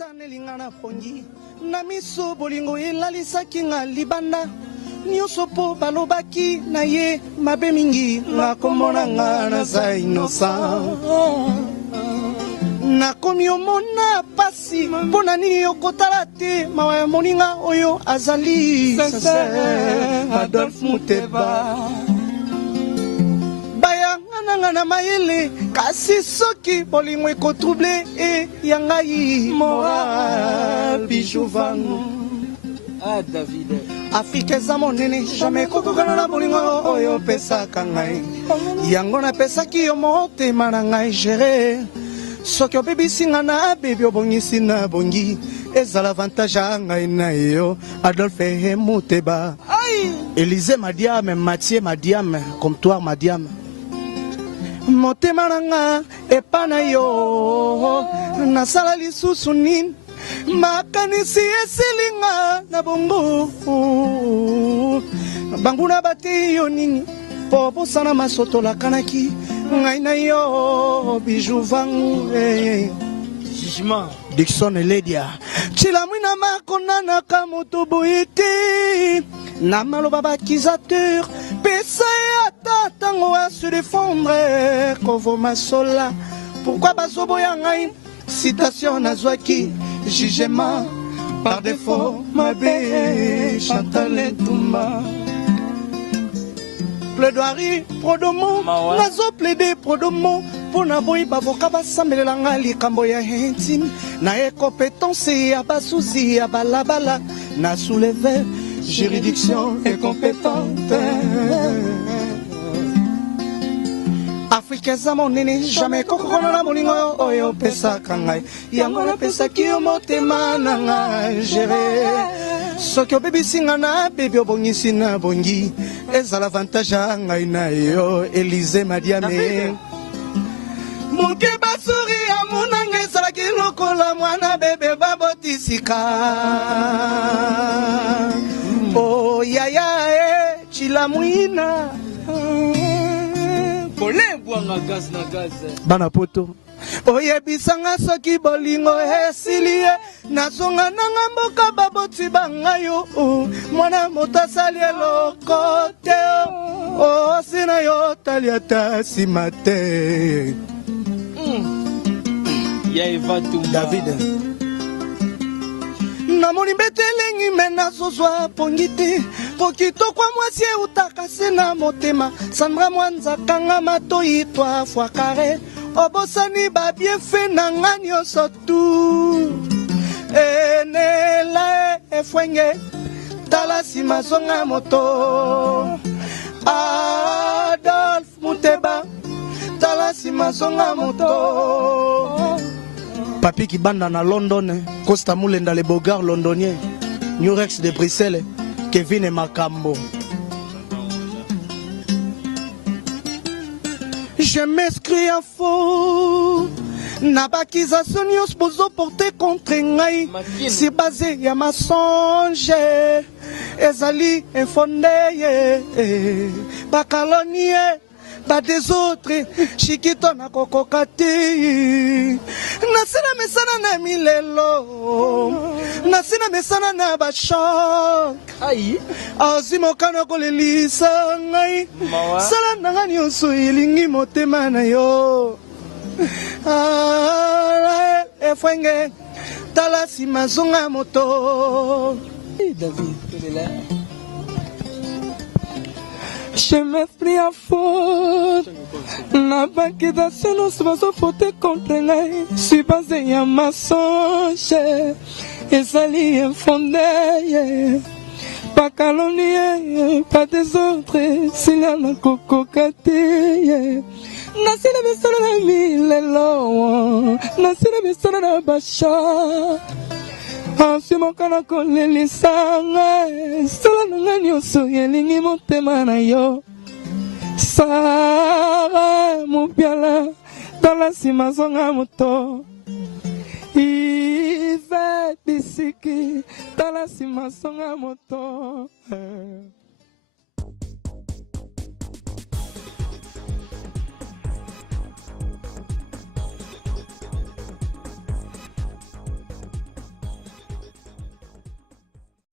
Satane lingana pongi na miso bolingo elalisaki nga libanda nyonso po balobaki na ye mabe mingi nakomona nga naza innocent nakomi omona pasi mpona nini okotala te mawa ya moninga oyo azali Adolphe Muteba bayanga na mayele kasi soki bolingo ekotrouble e ya ngai moral bijou vangu David Afrique eza monene jamais kokokana na bolingo oyo opesaka ngai yango napesaki yo motema na ngai gere soki obebisi nga na bebi obongisi na bongi ezala avantage ya ngai na yo Adolphe Muteba Élysée Madiame Mathieu Madiame Comptoir Madiame motema na nga epa na yo nasala lisusu nini makanisi esilinga na bongo banguna bate yo nini po bosana masoto lakanaki ngai na yo bijou vangu jugement Dixon Ledia chilamwina makonanaka moto boye te na maloba bakkisateur pesa ata tango a se défendre kovo masola pourquoi bazoboya ngai citation nazwaki jugement par défaut mabe Chantal Toumba plaidoirie prodomo nazo plaider prodomo pona boyi bavoka basambelela nga likambo ya intime na incompétence ya basuzi ya balabala na soulever juridiction incompétente Afrique eza monene jamais kokokona na bolingo oyo opesaka ngai yango napesaki yo motema na ngai gere soki obebisi nga na bebi obongisi na bongi ezala avantage ya ngai na yo Élysée Madiame moke basuri ya monanga ezalaki lokola mwana bebe babotisika o yaya chilamwina bana poto oyebisanga soki bolingo esili ye nazonga nanga mboka baboti bangayo mwana moto asali eloko te osina yo tali ata nsima te David namoni mbete elengi me nazozwa pongi te po kitoko mwasi eutaka se na motema Sandra Mwanzakanga matoi 3 fois carré obosani babiefe na nga nyonso tu enela efwenge tala nsima zonga moto Adolphe Muteba tala nsima zonga moto Papi Kibanda na London, Costa Mulenda les Bogards londoniens, New Rex de Bruxelles, Kevin et Makambo. Je m'inscris en faux. Nabakisation nyos bozo porté contre ngai. Si basé ya mensonge. Ezali infondé. Bakalonie. Pas des autres, Chiquito na kokokati. Nasina mesana na milelo. Nasina mesana na bashok. Aïe. Azimo kana kolelisa ngai. Sala nanga nyonso ilingi motema na yo. Efwenge tala sima zonga moto. David, tu es là. Je m'esprit à faute. Na bakidation nous sommes faute contre ngai. Si basé ya mensonge. Ezali infondé. Pas calomnie, pas des autres. S'il y a la coco kate. Nasina besana na milelo. Nasina besana na basha. Asimo kana kolelisanga sala nanga nyonso elingi motema na yo Sara mupiala tala nsima zonga moto Ive bisiki tala nsima zonga moto